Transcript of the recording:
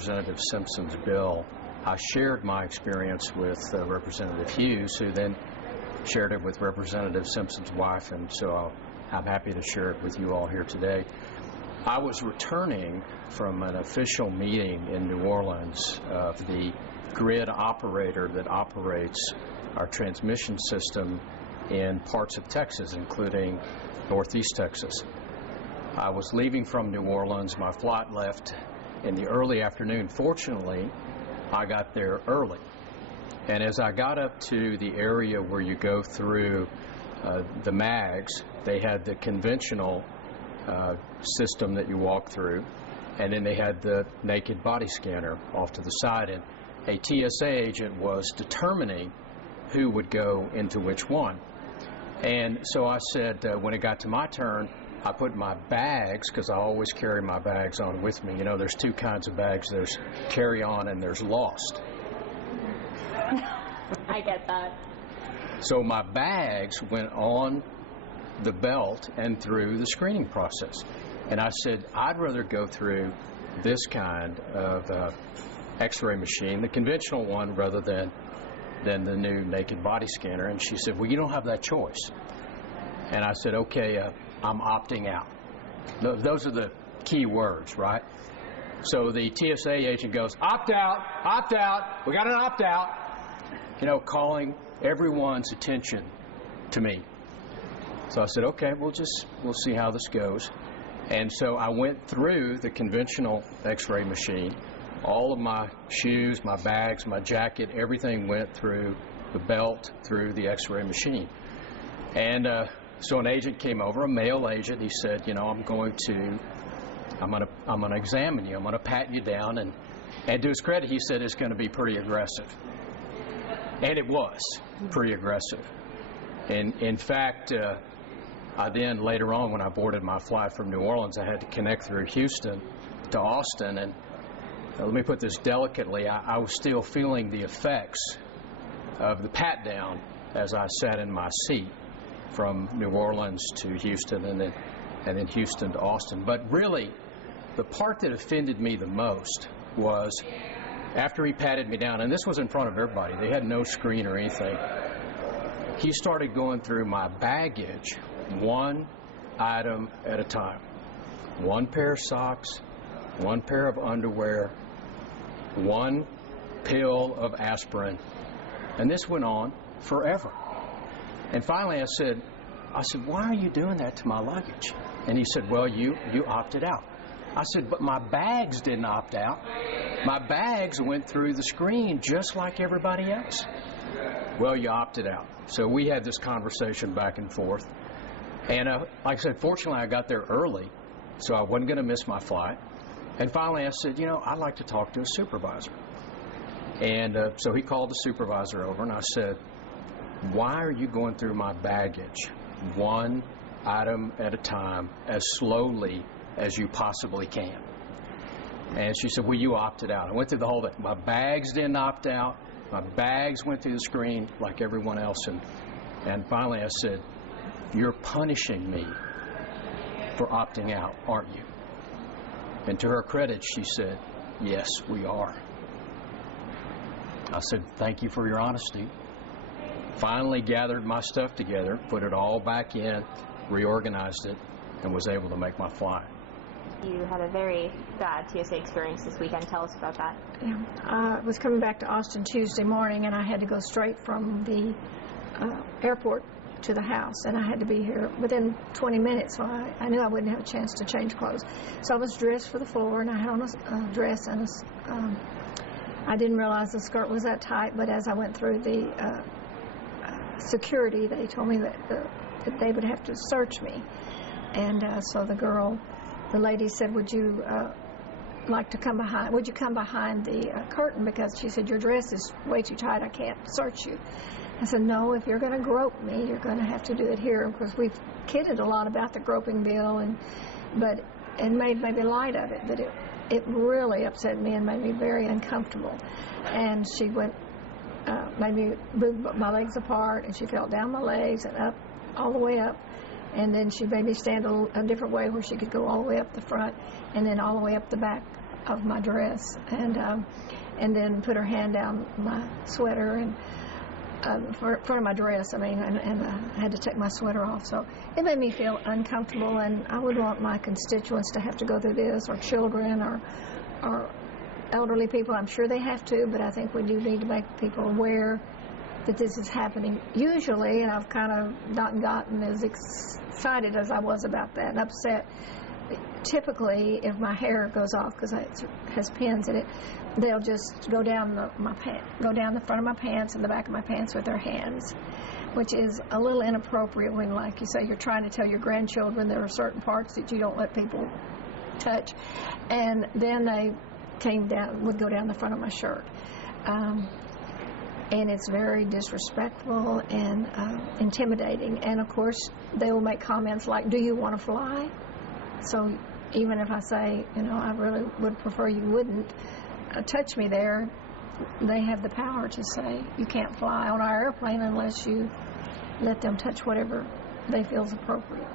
Representative Simpson's bill, I shared my experience with Representative Hughes, who then shared it with Representative Simpson's wife, and so I'm happy to share it with you all here today. I was returning from an official meeting in New Orleans of the grid operator that operates our transmission system in parts of Texas, including Northeast Texas. I was leaving from New Orleans. My flight left in the early afternoon. Fortunately, I got there early. And as I got up to the area where you go through the mags, they had the conventional system that you walk through, and then they had the naked body scanner off to the side, and a TSA agent was determining who would go into which one. And so I said, when it got to my turn, I put my bags, because I always carry my bags on with me. You know, there's two kinds of bags. There's carry-on and there's lost. I get that. So my bags went on the belt and through the screening process. And I said, I'd rather go through this kind of x-ray machine, the conventional one, rather than the new naked body scanner. And she said, well, you don't have that choice. And I said, okay, I'm opting out. Those are the key words, right? So the TSA agent goes, opt out, we got an opt out. You know, calling everyone's attention to me. So I said, okay, we'll see how this goes. And so I went through the conventional x-ray machine. All of my shoes, my bags, my jacket, everything went through the belt, through the x-ray machine. And so an agent came over, a male agent. He said, you know, I'm going to examine you. I'm going to pat you down. And to his credit, he said it's going to be pretty aggressive. And it was pretty aggressive. And in fact, I then later on, when I boarded my flight from New Orleans, I had to connect through Houston to Austin. And let me put this delicately, I was still feeling the effects of the pat down as I sat in my seat from New Orleans to Houston and then Houston to Austin. But really, the part that offended me the most was after he patted me down, and this was in front of everybody, they had no screen or anything, he started going through my baggage one item at a time. One pair of socks, one pair of underwear, one pill of aspirin, and this went on forever. And finally I said, why are you doing that to my luggage? And he said, well, you opted out. I said, but my bags didn't opt out. My bags went through the screen just like everybody else. Well, you opted out. So we had this conversation back and forth. And like I said, fortunately I got there early, so I wasn't going to miss my flight. And finally I said, you know, I'd like to talk to a supervisor. And so he called the supervisor over, and I said, why are you going through my baggage one item at a time as slowly as you possibly can? And she said, well, you opted out. I went through the whole thing. My bags didn't opt out. My bags went through the screen like everyone else. And finally I said, you're punishing me for opting out, aren't you? And to her credit, she said, yes, we are. I said, thank you for your honesty. Finally gathered my stuff together, put it all back in, reorganized it, and was able to make my flight. You had a very bad TSA experience this weekend. Tell us about that. Yeah. I was coming back to Austin Tuesday morning, and I had to go straight from the airport to the house, and I had to be here within 20 minutes, so I knew I wouldn't have a chance to change clothes. So I was dressed for the floor, and I had on a dress, and I didn't realize the skirt was that tight, but as I went through the security, they told me that they would have to search me. And so the lady said, would you like to come behind, would you come behind the curtain, because she said, your dress is way too tight, I can't search you. I said, no, if you're going to grope me, you're going to have to do it here. Of course, we've kidded a lot about the groping bill, and made maybe light of it, but it really upset me and made me very uncomfortable. And she went, made me move my legs apart, and she felt down my legs and up, all the way up. And then she made me stand a different way where she could go all the way up the front and then all the way up the back of my dress, and then put her hand down my sweater and front of my dress. I mean, and I had to take my sweater off. So it made me feel uncomfortable, and I wouldn't want my constituents to have to go through this, or children, or elderly people. I'm sure they have to, but I think we do need to make people aware that this is happening. Usually, and I've kind of not gotten as excited as I was about that and upset. Typically, if my hair goes off because it has pins in it, they'll just go down the front of my pants and the back of my pants with their hands, which is a little inappropriate when, like you say, you're trying to tell your grandchildren there are certain parts that you don't let people touch. And then they would go down the front of my shirt. And it's very disrespectful and intimidating. And of course, they will make comments like, "Do you want to fly?" So even if I say, I really would prefer you wouldn't touch me there, they have the power to say, you can't fly on our airplane unless you let them touch whatever they feel is appropriate.